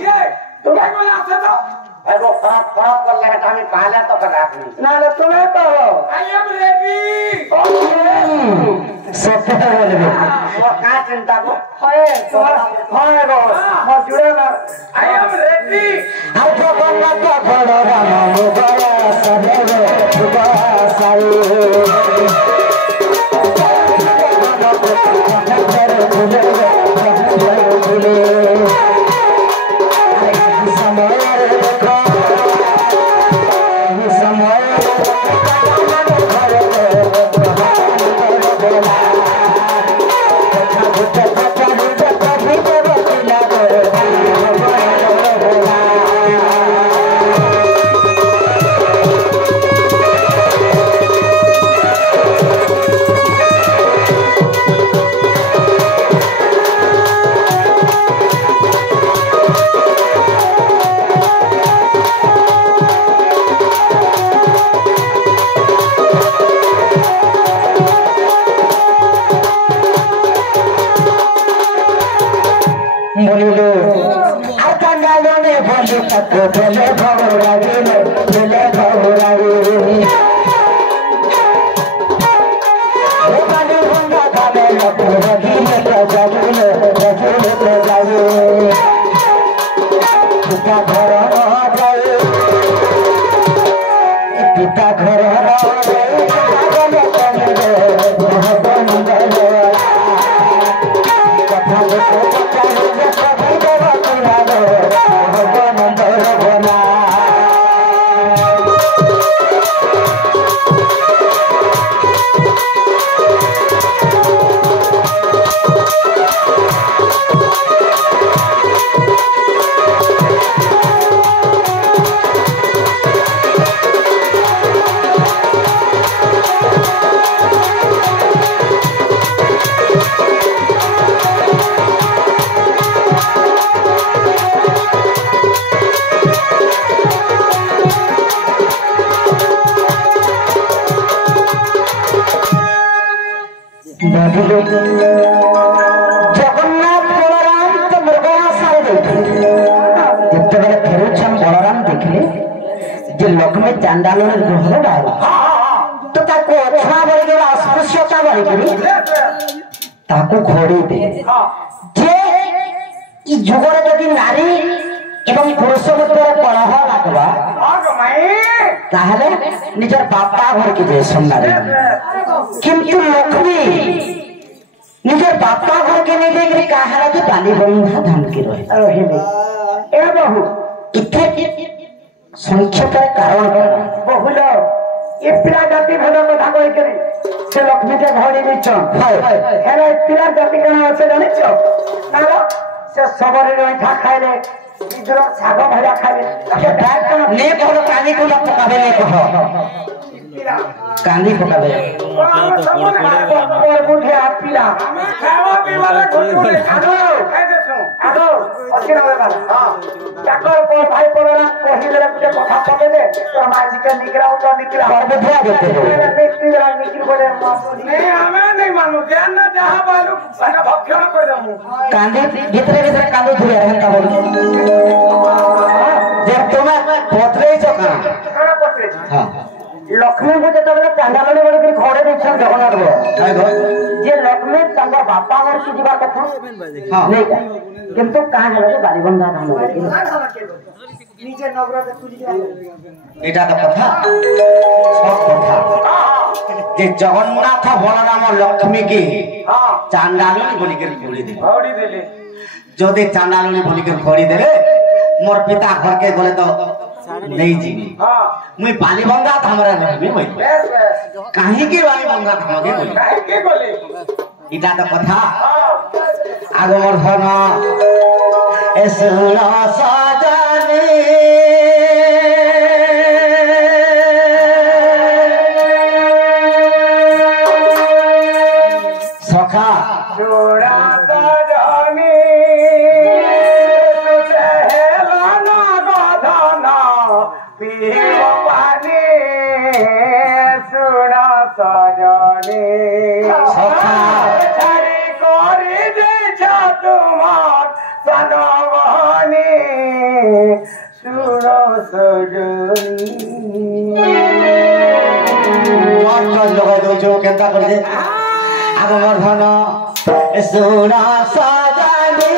কে তুমি বলে আছে তো एगो फरक फरक कर लगे तो हमें पहले तो कर रखनी ना ना तुम्हें तो आई एम रेडी सत्य बोले वो कहाँ चिंता को है गो मैं जुड़े ना आई एम रेडी हर तो बंदा तो बड़ा रामा बड़ा सदेव बड़ा साई भले भवरागी भले भवरागी वो पानी बंदा खाने लगो रगी में जागी में जागी पिता घर जाए पिता घर जगन्नाथ बलराम तो मृगया सारे देखले जिते बेले फेरुछन बलराम देखले जे लक्ष्मी चांडाल ग्रह बाहर तो ताको अछा बड़ी के अस्पृश्यता बड़ी के ताको घोड़ी दे जे ई जुगरे जदि नारी एवं पुरुष मध्य कलह लागबा ताहले निजर बापा घर के जे सम्मान किंतु लक्ष्मी निजर बापा घर के नहीं देख रही कहा कि बाली बंधा धान के रहे ए बहु इतने संक्षेप कारण बहुल ये पिला जाति भेद कथा कहि करी से लक्ष्मी के घड़ी बिच हेले पिला जाति कना আছে জানিছ তারা से सबरे रैठा खाइले इधर साग भजा खाइले ने कहलो कानी को न पकाबे ने कह कांदी पकाबे और बुढ़िया पिला हमें खावा पीवा ले गुड़ खाओ खाइ देसु आगो असिना बाबा हां चाकर को भाई कोरा कहिले कुछ कथा पके दे तो माजी के निकराउ तो निकरा और बुढ़िया देते हो निकरा निकल बोले नहीं हमें नहीं मालूम जान ना जहां बालू बना भक्षण कर दमु कांदी भीतर भीतर कांदी धुरे रहन का बोल जे तुम्हें पोतरे जो का पोतरे हां लक्ष्मी को जब चांडाल बड़ी घोड़े देखछन जगन्नाथ जे लक्ष्मी तंग बापा घर की जीवा कथा नहीं का किंतु कहां हलो तो बालीबंधा धाम नीचे नगर से तुली एटा तो कथा सब कथा जे जगन्नाथ बलराम लक्ष्मी की चांडालनी बोली के घोड़ी देले जदि चांडालनी बोली के घोड़ी देले मोर पिता घर के बोले तो नहीं जीवी मुई बालीबंधा हमरा नहीं होई काहे के बालीबंधा धाम के बोली काहे के बोले इटा तो कथा आगो मोर धन एसला सजनी सखा जोड़ा सजनी सुहेला ना गधना पीव पानी सुना सजनी सखा छरी करी दे जा तुमार सनवानी লগাই দৌছ কেনতা করে আগ মোর ধন সোনা সাজানি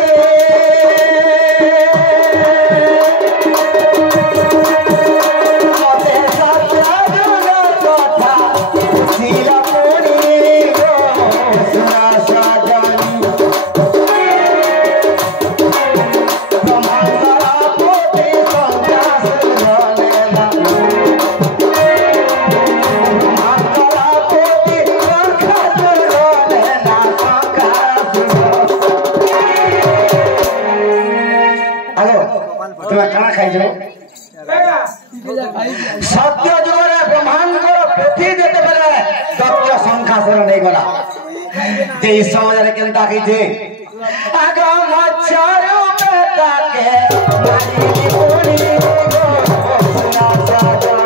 सत्य जुगरे ब्रह्मांडर पृथ्वी जेते बेले सत्य संखासर नहीं गला जे समाज रे केनता कहिजे आग मच्छरो बेटा के मारी बोली गो सुना साजन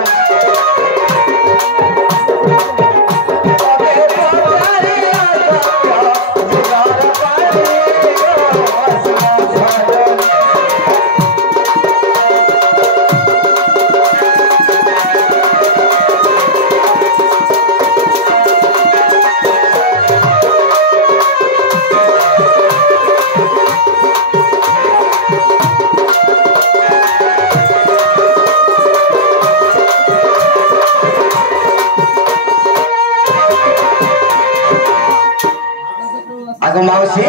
अबे पतारी सत्य माउसी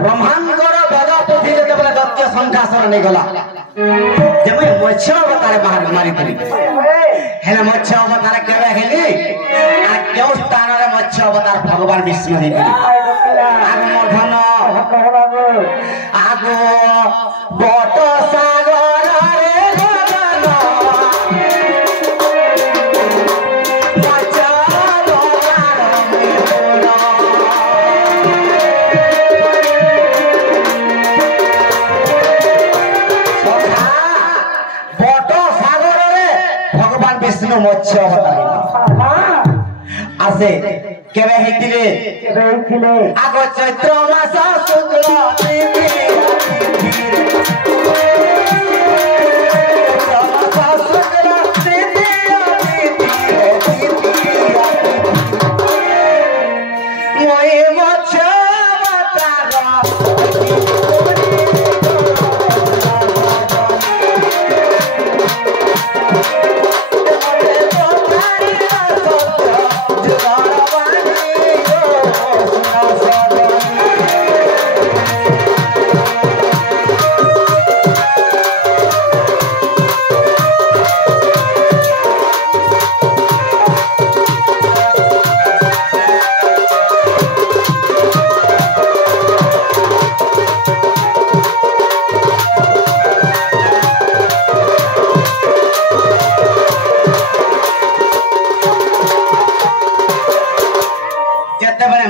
ब्रह्मांडर वेद पृथ्वी जेते बेले दत्य संखासर नहीं गला जे मैं मत्स्य अवतार बाहर मारी थी हेले मत्स्य अवतार केबे हेली आ केउ स्थान रे मत्स्य अवतार भगवान विष्णु हेली आग मधन आग बट सागर रे गगन मत्स्य अवतार आसे केबे हेतिले आग चैत्र मास शुक्ल तिथि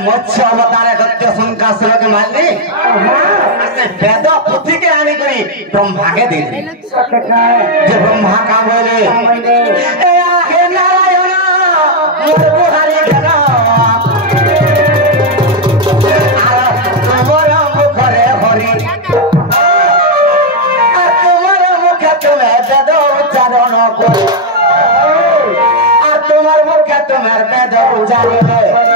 मत्स्य अवतार दत्य संकासुर के मारली ऐसे वेद पुथी के आनी करी ब्रह्मा के दे दी जे ब्रह्मा का बोले ए आहे नारायण मोर बुहारी गना आ तुम्हारा मुखरे हरि आ तुम्हारा मुख तुम्हें वेद उच्चारण करो आ तुम्हार मुख तुम्हें वेद उच्चारण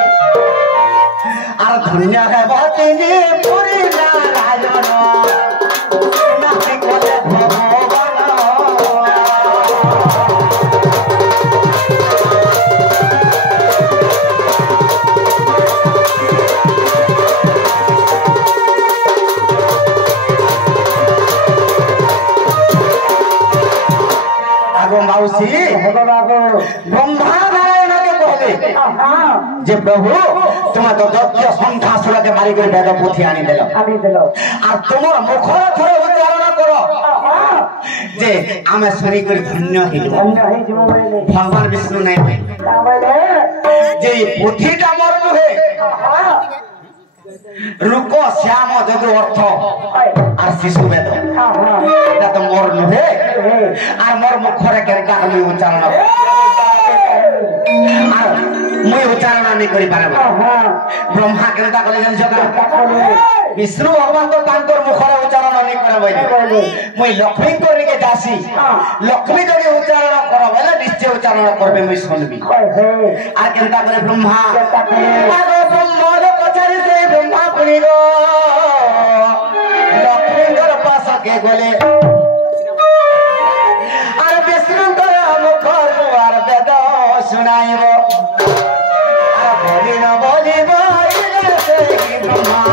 আর ধন্য হেবা তিনি পুরি নারায়ণ নাহি কলে ভগবান আগো মাউসী ব্রহ্মা নারায়ণকে কহে যে প্রভু तुम्हें तो दत्य संखासुर के मारी कर वेद पुथी आनी देलो आ तुमर मुखर थरे उच्चारण करो जे आमे सुनी कर धन्य हिजो भगवान विष्णु नै जे पुथीटा मोर नुहे रुक श्याम जदु अर्थ আর শিশু বেদ এটা তো মোর নুহে আর মোর মুখরে কেনটা আমি উচ্চারণ আর মই উচ্চারণ नहीं करी पारे ब्रह्मा केनता कले जन जगह विष्णु भगवान तो तांकर मुखरे उच्चारण नहीं करे बोले मुई लक्ष्मी को के जासी लक्ष्मी जदि उच्चारण कर बोले निश्चय उच्चारण करबे मुई सुनबी आ केनता करे ब्रह्मा आगो ब्रह्मा कचारी से ब्रह्मा पुनी गो लक्ष्मी घर पास के बोले अरे विष्णु कर मुखर वार वेद सुनाइबो आ बोली न बोली बोले से ब्रह्मा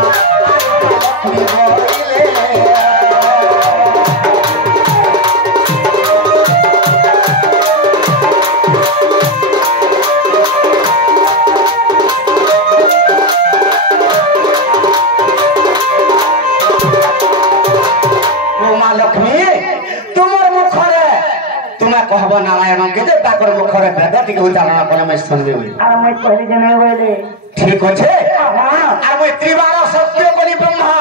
लक्ष्मी बोले कहबो नारायण के जे ताकर मुखरे वेद टिके उच्चारण करे मैं सुनबे बोली আর মই কইলি যে নাই বলে ठीक আছে আর মই ত্রিবার সত্য বলি ব্রহ্মা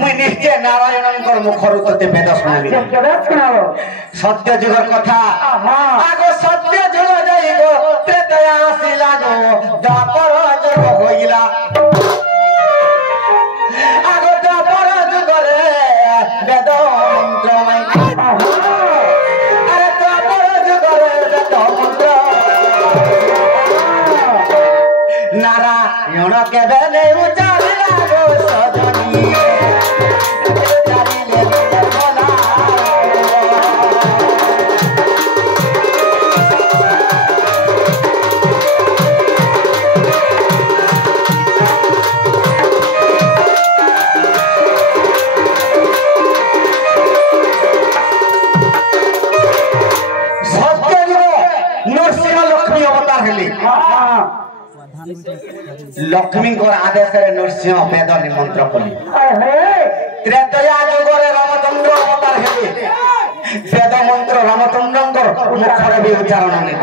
মই নিশ্চয় নারায়ণঙ্কর মুখর উত্তরে বেদ শুনাবি কেবে শোনাবো সত্য যুগের কথা আগো সত্য যুগ যাইব ত্রেতয়া আসিলা গো দ্বাপর যুগ হইলা আগো দ্বাপর যুগরে বেদ মন্ত্রময় नारायण के बेले उचारिला गो सजनी उचारिले बोला सत्य नरसिंह लक्ष्मी अवतार हेली लक्ष्मी आदेश नरसिंह वेद निमंत्र कले त्रेतया जुगरे रामचंद्र अवतार हेले वेद मंत्र रामचंद्र मुखरे भी उच्चारण नहीं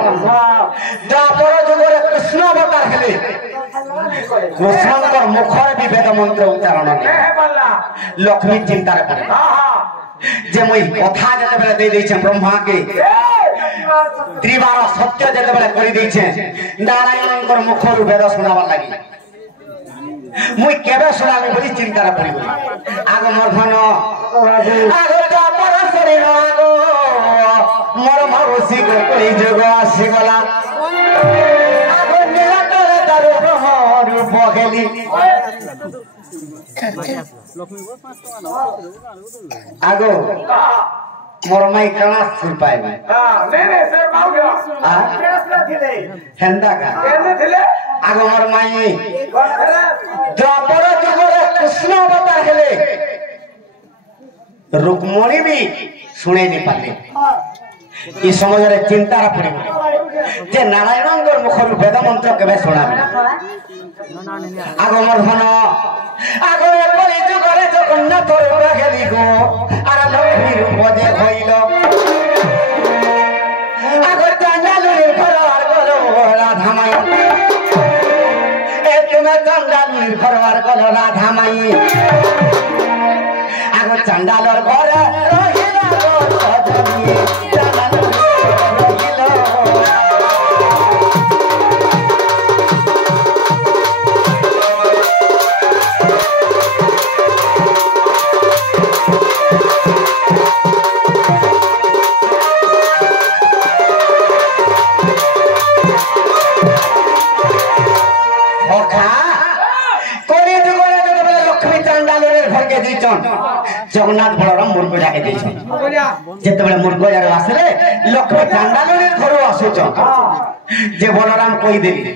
द्वापर जुगरे कृष्ण अवतार हेले कृष्ण मुखरे भी वेद मंत्र उच्चारण नहीं लक्ष्मी चिंता पड़े जे मुई कथा जते बेले दे दै छै ब्रह्मा के त्रिबार सत्य जते बेले करि दै छै नारायणकर मुखरु वेद सुनावा लागि मुई केबे सुनाबे बोली चिंता रे पड़ी आगो मर्धन आगो तापर शरीर आगो मोर मरुसी को कोई जग आसी गला आगो निराकर दारु ब्रह्म रूप गेली आगो मोर माई कणा सुर पाए नहीं सर बाउलो कैसला थिले हेंदा का कैसे थिले आगो मोर माई द्वापर जुगरे कृष्ण अवतार हेले रुक्मणी भी सुने नहीं पाले इस समय रे चिंता रा पड़े जे नारायणंकर मुखरु वेद मंत्र केबे सुनाबे आगो मोर धन आगो एपरि जुगरे जगन्नाथ रूप गेली गो आरा लक्ष्मी रूप जे हइलो आगो चंडालुरी फरवार करो राधा माई ए तुमे चंडालुरी फरवार करो राधा माई आगो चंडालर घरे रहिला गो सजनी चंडालुरी रहिलो जगन्नाथ बलराम मुर्ग जाके देछन जेते बेले मुर्ग जार आसले लक्ष्मी चांडालनी घर आसुछन जे बलराम कहि देली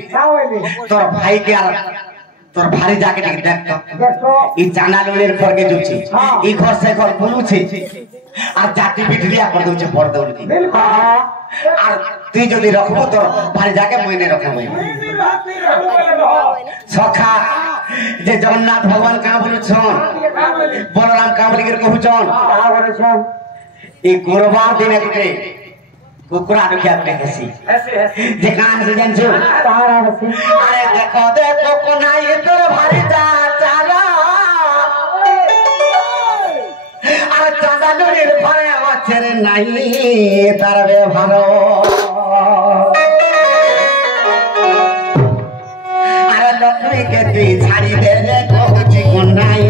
तोर भाई के आर तोर भारी जाके देख तो ई चांडालनी घर के जुछि ई घर से घर बुलुछि আর জাতি বিঠলিয়া করে দউছে পড় দউলকি আর তুই যদি রাখবো তোর ভারি জাকে মইনে রাখাবো সখা যে জগন্নাথ ভগবান কা বলুছন বলরাম কা বলি করে কহুছন কা বলছন এই গুরুবার দিনে গুটে কুকুরা রখিয়া কে হেসি যে কান সে জানছো তারা হেসি আরে দেখো দেখো কোনাই তোর ভারি যা চালা আর চাঁদালুরির ঘরে আছে রে নাই তার ব্যবহার আর লক্ষ্মীকে তুই ছাড়ি দে রে কহুছি কোন নাই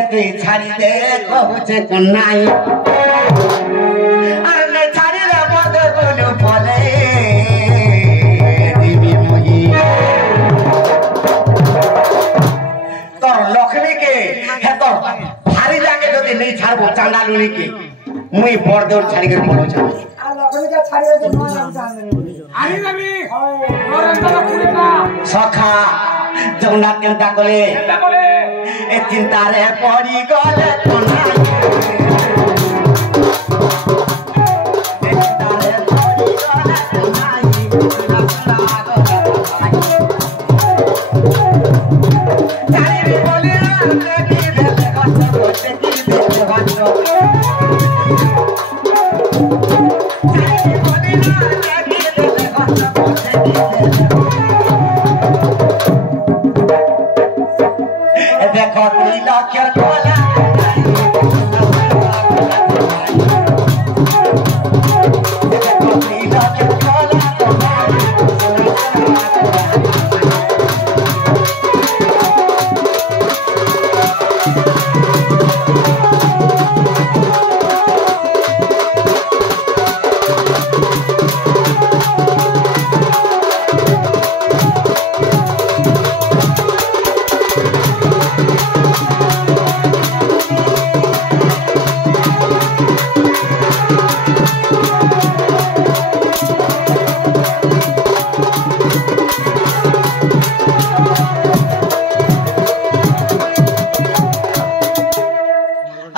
के तुई छाड़ी दे कहुचे कन्नाई अरे ने छाड़ी रे बदे बोलू फले दिमी मोही तो लक्ष्मी के है तो भारी जाके যদি नहीं ছাড়বো চান্ডালুনি के मुई बड़ देवर छाड़ी के बोलो छ सखा जगन्नाथ केनता कले ए चिंता रे पड़ी गले कोना देखो नीला क्या कोला देखो नीला क्या कोला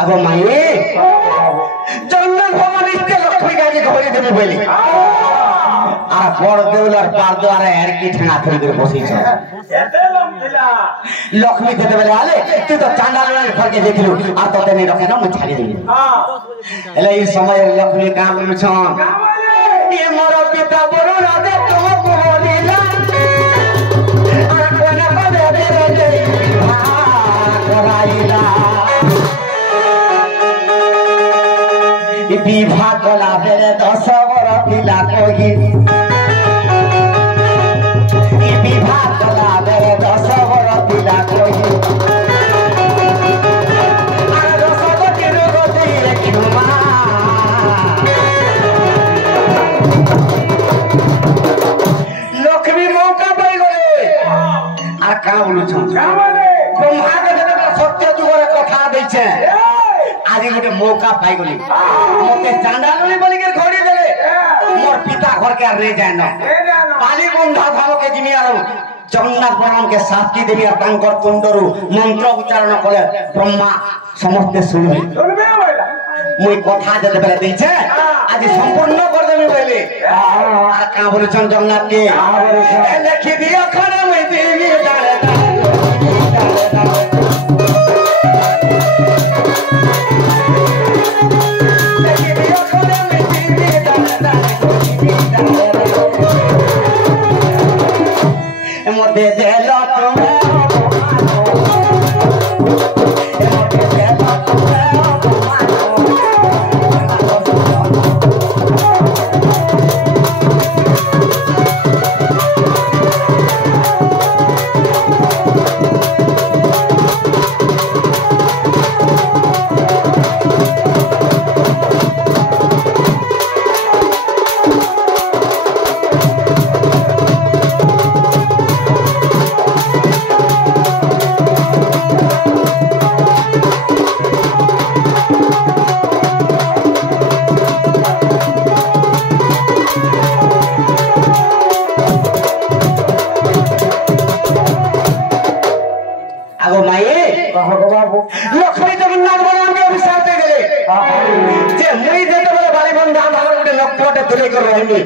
अब माये जंगल भवन इते लक्ष्मी गाजी घरे देबे बोली आ बड़ देउलर पार द्वारा एर की ठेना थरी कर बसी छ एते लम थिला लक्ष्मी देते बेले आले तू तो चांडाल घर के देखलु आ तो देने रखे न म छाड़ी देबी हां एले ई समय लक्ष्मी काम बोलु छ ये मोर पिता बरो राजा तुम को बोलीला आ कोना बदे दे दे कराइला विवाह कला बेरे 10 बरस पिला कोही विवाह कला बेरे 10 बरस पिला कोही अरे 10 गति रोगति रेखुमा लक्ष्मी मौका पाई गले आ का बोलु छ ब्रह्मा के सत्य जुगर कथा दै छै आज गोटे मौका पाई गली मते चांडालुनी बोली के घोड़ी देले मोर पिता घर के रे जाय न पाली बंधा भाव के जिमियारो जगन्नाथ प्रणाम के साथी देवी तांकर तुंडरू मंत्र उच्चारण कले ब्रह्मा समस्त सुनबे मुई कथा जते बेले दै छै आज संपूर्ण कर देबे बोले आ का बोलु छन जगन्नाथ के लिखि दियो खरा मुई देवी डाले मोते देलो तुम मोते देलो लक्ष्मी जगन्नाथ भगवान के अभिशाप दे गेले जे मुई देते बोले बाली बंधा भागर गुटे नक्कटे तुले कर रहली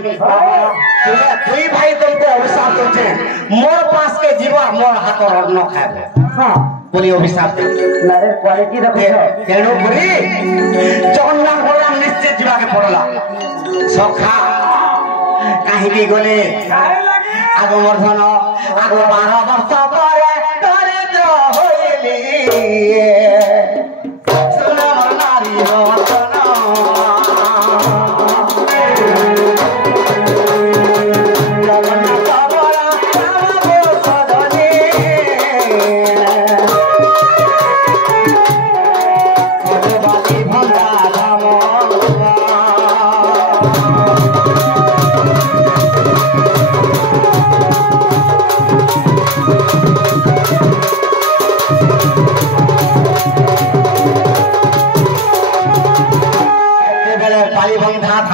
तुई भाई तुमको अभिशाप करछे मोर पास के जीवा मोर हाथ और न खाबे हां बोली अभिशाप दे नारे क्वालिटी रखो तेणु पुरी जगन्नाथ भगवान निश्चित जीवा के पड़ला सखा काहे भी गले काहे लागे आगो मर्धन आगो 12 वर्ष परे दरिद्र होइली सुना नारी रतन जगन्नाथ बड़ा नाम सजनी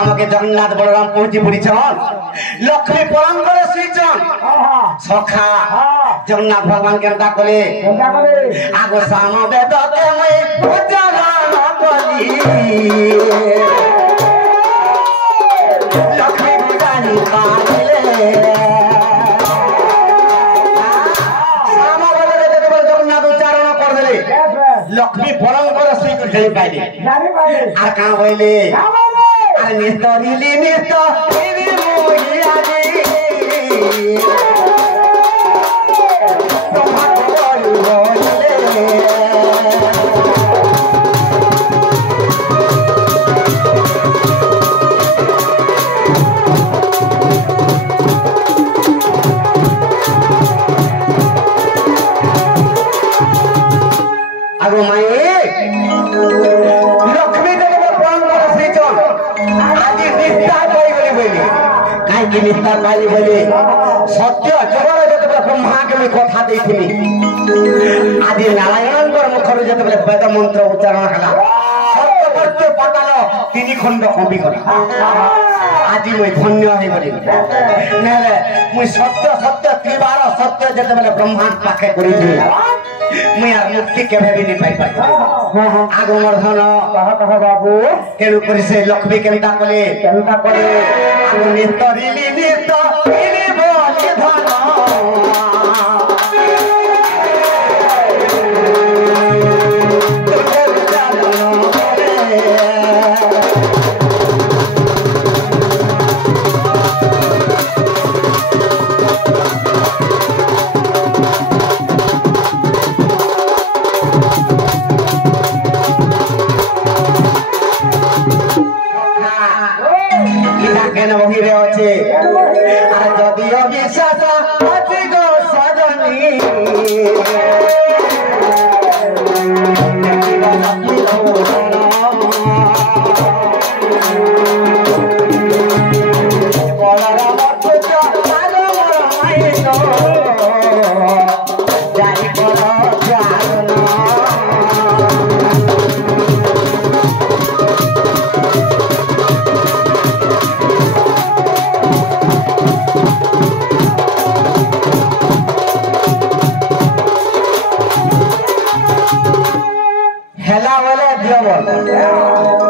আমাকে জগন্নাথ বলরাম পৌঁছে পড়িছন লক্ষ্মী প্রণাম করে শুইছন সখা জগন্নাথ ভগবান কেনটা কলে আগ সাম বেদকে মই উচ্চারণ কলি লক্ষ্মী বিদানি পাইলে সাম বেদকে জগন্নাথ উচ্চারণ করে দিলে লক্ষ্মী প্রণাম করে শুই করে জানি পাইলে আর কাঁ বইলে আর নিস্তরিলি নিস্তরিলি মহিয়াজি আগো মায়ে লক্ষ্মী দেবী প্রণাম করে শ্রীচন আজি নিস্তার পাইবলি বলি কাইকি নিস্তার পাইলি বলি সত্য জগরে যেতবে ব্রহ্মাকে আমি কথা দেইছিলি আজি নারায়ণঙ্কর মুখরে যেতবে বেদ মন্ত্র উচ্চারণ হলা সত্য বর্ত পাতাল তিনি খণ্ড কবি করা আজি মই ধন্য হই বলি নেলে মুই সত্য সত্য ত্রিবার সত্য যেতবে ব্রহ্মাণ্ড পাখে করিছি মুই আর মুক্তি কেবে বি নি পাই পাই আগমর ধন বাবু কেন করিছে লক্ষ্মী কেনটা কলে আগু নিস্তরিলি নিস্তরিলি বলি ধন কেন বহিরে আছে আর যদিও বিশ্বাস আছে গো সজনী হেলা বলে দিও বল